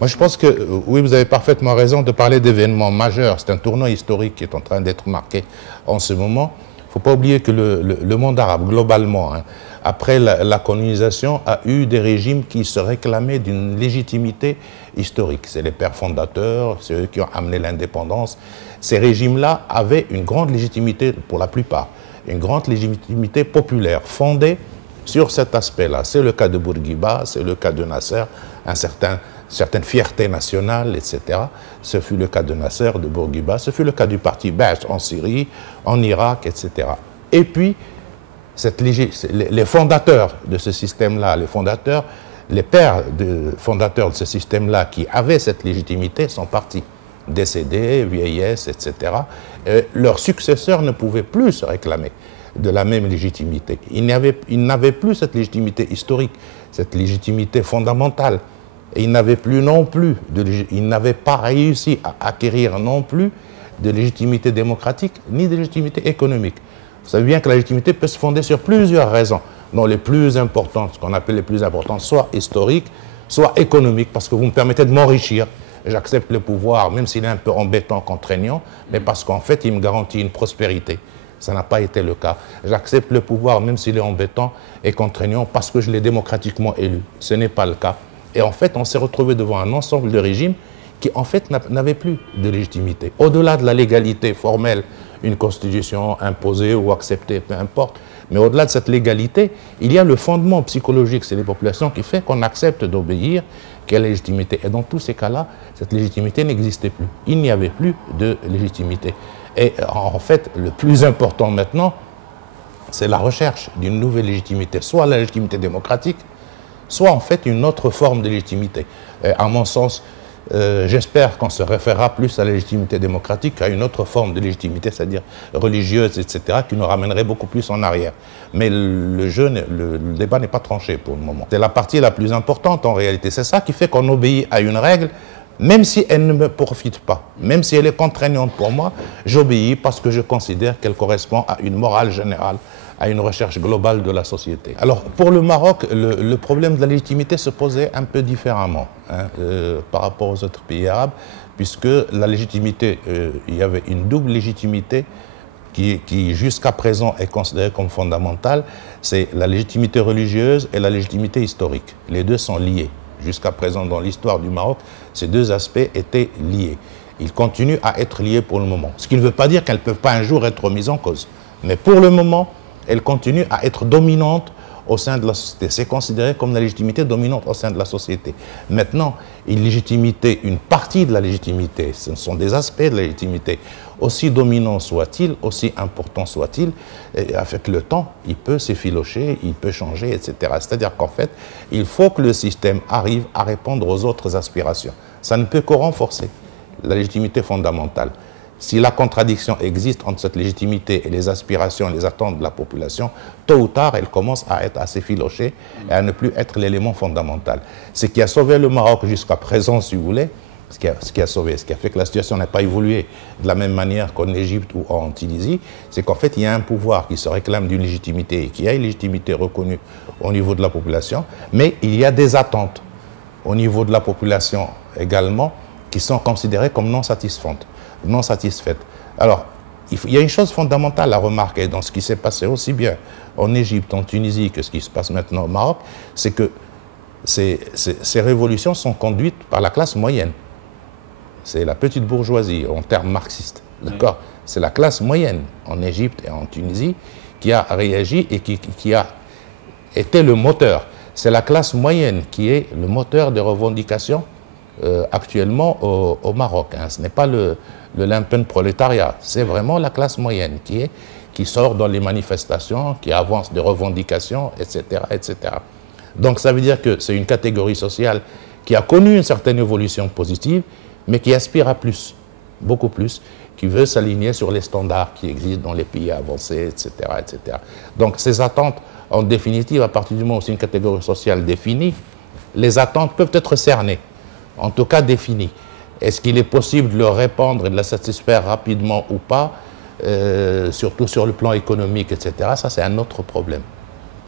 Moi, je pense que, oui, vous avez parfaitement raison de parler d'événements majeurs. C'est un tournant historique qui est en train d'être marqué en ce moment. Il ne faut pas oublier que le monde arabe, globalement, hein, après la colonisation, a eu des régimes qui se réclamaient d'une légitimité historique. C'est les pères fondateurs, c'est eux qui ont amené l'indépendance. Ces régimes-là avaient une grande légitimité, pour la plupart, une grande légitimité populaire, fondée sur cet aspect-là. C'est le cas de Bourguiba, c'est le cas de Nasser, certaine fierté nationale, etc. Ce fut le cas de Nasser, de Bourguiba, ce fut le cas du parti Baas en Syrie, en Irak, etc. Et puis, les fondateurs de ce système-là, les pères fondateurs de ce système-là qui avaient cette légitimité sont partis, décédés, vieillesse, etc. Et leurs successeurs ne pouvaient plus se réclamer de la même légitimité. Ils n'avaient plus cette légitimité historique, cette légitimité fondamentale. Et ils n'avaient plus non plus, ils n'avaient pas réussi à acquérir non plus de légitimité démocratique ni de légitimité économique. Vous savez bien que la légitimité peut se fonder sur plusieurs raisons, dont les plus importantes, ce qu'on appelle les plus importantes, soit historiques, soit économiques, parce que vous me permettez de m'enrichir. J'accepte le pouvoir, même s'il est un peu embêtant, contraignant, mais parce qu'en fait, il me garantit une prospérité. Ça n'a pas été le cas. J'accepte le pouvoir, même s'il est embêtant et contraignant, parce que je l'ai démocratiquement élu. Ce n'est pas le cas. Et en fait, on s'est retrouvé devant un ensemble de régimes qui, en fait, n'avaient plus de légitimité. Au-delà de la légalité formelle, une constitution imposée ou acceptée, peu importe, mais au-delà de cette légalité, il y a le fondement psychologique, c'est les populations qui fait qu'on accepte d'obéir, qu'il y a la légitimité. Et dans tous ces cas-là, cette légitimité n'existait plus. Il n'y avait plus de légitimité. Et en fait, le plus important maintenant, c'est la recherche d'une nouvelle légitimité, soit la légitimité démocratique, soit en fait une autre forme de légitimité. Et à mon sens, j'espère qu'on se référera plus à la légitimité démocratique qu'à une autre forme de légitimité, c'est-à-dire religieuse, etc., qui nous ramènerait beaucoup plus en arrière. Mais le débat n'est pas tranché pour le moment. C'est la partie la plus importante en réalité. C'est ça qui fait qu'on obéit à une règle, même si elle ne me profite pas, même si elle est contraignante pour moi, j'obéis parce que je considère qu'elle correspond à une morale générale, à une recherche globale de la société. Alors, pour le Maroc, le problème de la légitimité se posait un peu différemment par rapport aux autres pays arabes, puisque la légitimité, il y avait une double légitimité qui jusqu'à présent est considérée comme fondamentale, c'est la légitimité religieuse et la légitimité historique. Les deux sont liés. Jusqu'à présent, dans l'histoire du Maroc, ces deux aspects étaient liés. Ils continuent à être liés pour le moment. Ce qui ne veut pas dire qu'elles ne peuvent pas un jour être remises en cause. Mais pour le moment, elles continuent à être dominantes au sein de la société. C'est considéré comme la légitimité dominante au sein de la société. Maintenant, une partie de la légitimité, ce sont des aspects de la légitimité, aussi dominants soit-il, aussi importants soit-il, avec le temps, il peut s'effilocher, il peut changer, etc. C'est-à-dire qu'en fait, il faut que le système arrive à répondre aux autres aspirations. Ça ne peut que renforcer la légitimité fondamentale. Si la contradiction existe entre cette légitimité et les aspirations, les attentes de la population, tôt ou tard, elle commence à être assez filochée et à ne plus être l'élément fondamental. Ce qui a sauvé le Maroc jusqu'à présent, si vous voulez, ce qui a fait que la situation n'a pas évolué de la même manière qu'en Égypte ou en Tunisie, c'est qu'en fait, il y a un pouvoir qui se réclame d'une légitimité et qui a une légitimité reconnue au niveau de la population, mais il y a des attentes au niveau de la population également qui sont considérées comme non satisfaites. Alors, il y a une chose fondamentale à remarquer dans ce qui s'est passé aussi bien en Égypte, en Tunisie que ce qui se passe maintenant au Maroc, c'est que ces révolutions sont conduites par la classe moyenne. C'est la petite bourgeoisie en termes marxistes. D'accord ? C'est la classe moyenne en Égypte et en Tunisie qui a réagi et qui a été le moteur. C'est la classe moyenne qui est le moteur des revendications actuellement au Maroc. Hein. Ce n'est pas le lumpen prolétariat, c'est vraiment la classe moyenne qui sort dans les manifestations, qui avance des revendications, etc., etc. Donc ça veut dire que c'est une catégorie sociale qui a connu une certaine évolution positive, mais qui aspire à plus, beaucoup plus, qui veut s'aligner sur les standards qui existent dans les pays avancés, etc., etc. Donc ces attentes, en définitive, à partir du moment où c'est une catégorie sociale définie, les attentes peuvent être cernées, en tout cas définies. Est-ce qu'il est possible de le répandre et de la satisfaire rapidement ou pas, surtout sur le plan économique, etc. Ça, c'est un autre problème.